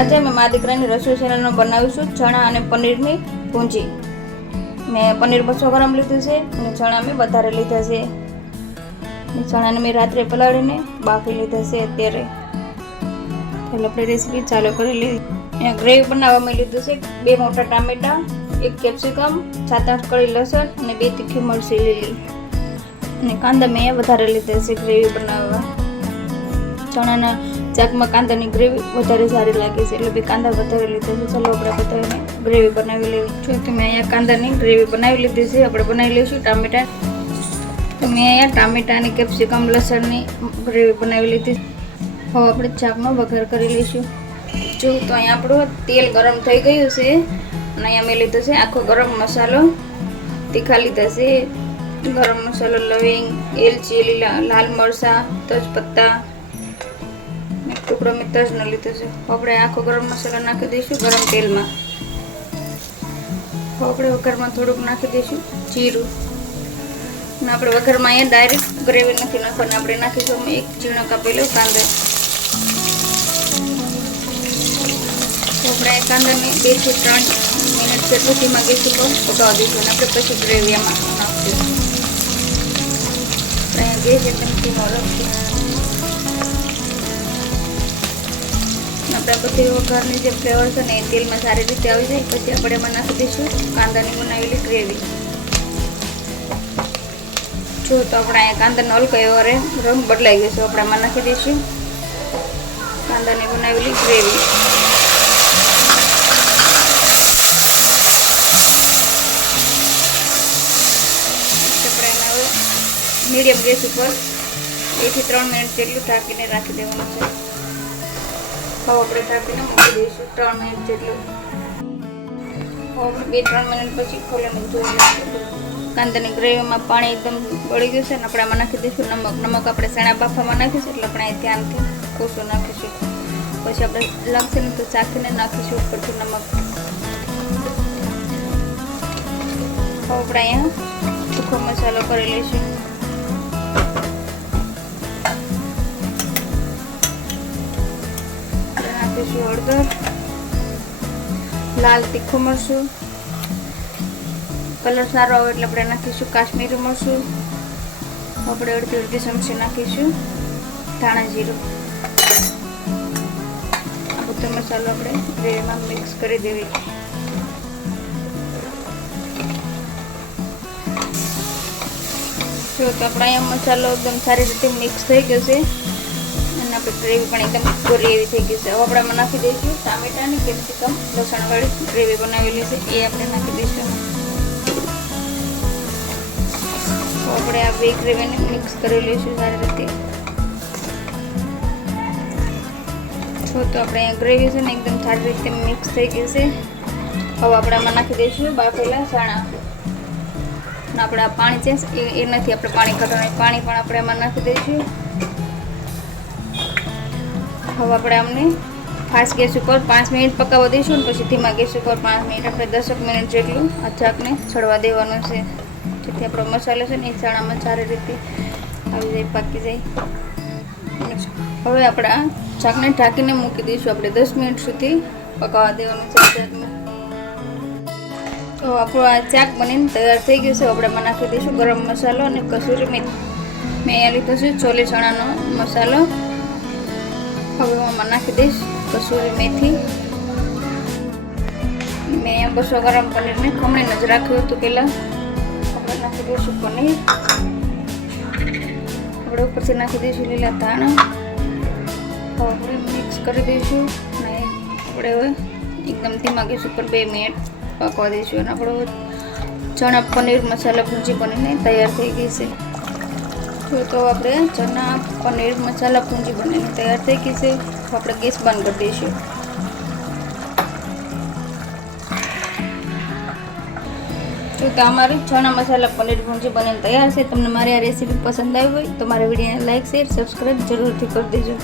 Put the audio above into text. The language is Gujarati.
આજે મેં મારા દીકરાની રસોઈ ચેનલમાં બનાવીશું ચણા અને પનીરની ભૂંજી. મેં પનીર 200 ગ્રામ લીધું છે અને ચણા મેં વધારે લીધા છે. ચણાને મેં રાત્રે પલાળીને બાફી લીધા છે. અત્યારે એટલે આપણે રેસીપી ચાલુ કરી લેવી. અહીંયા ગ્રેવી બનાવવા મેં લીધું છે 2 મોટા ટામેટા, 1 કેપ્સિકમ, 7-8 કળી લસણ અને 2 તીખી મરચી લીલી અને કાંદા મેં વધારે લીધા છે ગ્રેવી બનાવવા. ચણાના શાકમાં કાંદાની ગ્રેવી વધારે સારી લાગે છે એટલે 2 કાંદા વધારે લીધા છે. ચાલો આપણે બધાને ગ્રેવી બનાવી લેવી. જો કે મેં અહીંયા કાંદાની ગ્રેવી બનાવી લીધી છે. આપણે બનાવી લઈશું ટામેટા. તો મેં અહીંયા ટામેટા અને કેપ્સિકમ લસણની ગ્રેવી બનાવી લીધી. હવે આપણે શાકનો વઘાર કરી લઈશું. જો તો અહીંયા આપણું તેલ ગરમ થઈ ગયું છે અને અહીંયા મેં લીધો છે આખો ગરમ મસાલો, તીખા લીધા છે, ગરમ મસાલો, લવિંગ, એલચી, લીલા લાલ મરચાં, તેજપત્તા, ટુકડો મેં તજનો લીધો છે. આપણે આખો ગરમ મસાલો નાખી દઈશું ગરમ તેલમાં. આપણે વઘારમાં થોડુંક નાખી દઈશું જીરું અને આપણે વઘારમાં અહીંયા ડાયરેક્ટ ગ્રેવી નથી નાખવાની, આપણે નાખીશું અમે 1 ઝીણો કાપેલો કાંદો. આપણે કાંદાને 2 થી 3 મિનિટ જેટલું ધીમા ગેસ ઉપર પકાવવા દઈશું અને આપણે પછી ગ્રેવી એમાં નાખીશું. અહીંયા ગેસ એકદમ ધીમો રાખીશું. આપણે બધી વઘારની જે ફ્લેવર છે ને એ તેલમાં સારી રીતે આવી જાય પછી આપણે એમાં નાખી દઈશું કાંદાની બનાવેલી ગ્રેવી. જો તો આપણે અહીંયા કાંદાનો હલકો એવો રંગ બદલાઈ ગયો છે. આપણે આમાં નાખી દઈશું કાંદાની બનાવેલી ગ્રેવી. આપણે એમાં હવે મીડિયમ ગેસ ઉપર 2 થી 3 મિનિટ જેટલું ઢાંકીને રાખી દેવાનું છે. હવે આપણે ઢાંકીને મૂકી દઈશું 3 મિનિટ જેટલું. હવે 2-3 મિનિટ પછી ખોલીને જોઈ લઈશું. કાંદાની ગ્રેવીમાં પાણી એકદમ બળી ગયું છે ને આપણે આમાં નાખી દઈશું નમક આપણે ચણા બાફામાં નાખીશું એટલે આપણે ધ્યાનથી કોસો નાખીશું. પછી આપણે લાગશે ને તો ચાખીને નાખીશું ઉપરથી નમક. હવે આપણે અહીંયા સૂકો મસાલો કરી લઈશું. હળદર, લાલ તીખું મરચું, કલર સારો આવે એટલે આપણે નાખીશું કાશ્મીરી મરચું. આપણે અડધી ચમચી નાખીશું ધાણા જીરું. આ બધો મસાલો આપણે ગ્રેવીમાં મિક્સ કરી દેવી. જો તો આપણે અહીંયા મસાલો એકદમ સારી રીતે મિક્સ થઈ ગયો છે અને આપણે ગ્રેવી પણ એકદમ ગોરી એવી થઈ ગઈ છે. હવે આપણે આમાં નાખી દઈશું ટામેટા અને કેપ્સિકમ લસણવાળી ગ્રેવી બનાવેલી છે એ આપણે નાખી દઈશું. આપણે આ 2 ગ્રેવીને મિક્સ કરી લઈશું સારી રીતે. તો આપણે અહીંયા ગ્રેવી છે ને એકદમ સારી રીતે મિક્સ થઈ ગઈ છે. હવે આપણે આમાં નાખી દઈશું બાફેલા ચણા. આપણે આ પાણી છે એ નથી આપણે પાણી કાઢવાનું, પાણી પણ આપણે આમાં નાખી દઈશું. હવે આપણે આમને ફાસ્ટ ગેસ ઉપર 5 મિનિટ પકાવવા દઈશું ને પછી ધીમા ગેસ ઉપર 5 મિનિટ આપણે 10 મિનિટ જેટલું આ શાકને છડવા દેવાનું છે જેથી આપણો મસાલો છે ને એ ચણામાં સારી રીતે આવી જાય, પાકી જાય. હવે આપણે આ શાકને ઢાંકીને મૂકી દઈશું. આપણે 10 મિનિટ સુધી પકાવવા દેવાનું છે શાકને. તો આપણું આ શાક બનીને તૈયાર થઈ ગયું છે. આપણે એમાં નાખી દઈશું ગરમ મસાલો અને કસૂરી મેથી. મેં અહીંયા લીધો છે છોલે ચણાનો મસાલો. હવે હું આમાં નાખી દઈશ કસૂરી મેથી. મેં અહીંયા 200 ગ્રામ પનીરને ખમણીને જ રાખ્યું હતું પહેલાં. આપણે નાખી દઈશું પનીર. આપણે ઉપરથી નાખી દઈશું લીલા ધાણા. હવે આપણે મિક્સ કરી દઈશું અને આપણે હવે એકદમ ધીમા ગેસ ઉપર 2 મિનિટ પકવા દઈશું અને આપણો ચણા પનીર મસાલા ભૂંજી બનીને તૈયાર થઈ ગઈ છે. તો આપણે ચણા પનીર મસાલા ભૂંજી બનીને તૈયાર થઈ ગઈ છે. તો આપણે ગેસ બંધ કરી દઈશું. તો અમારી ચણા મસાલા પનીર ભૂંજી બનીને તૈયાર છે. તમને મારી આ રેસીપી પસંદ આવી હોય તો મારા વિડીયોને લાઈક, શેર, સબસ્ક્રાઈબ જરૂરથી કરી દેજો.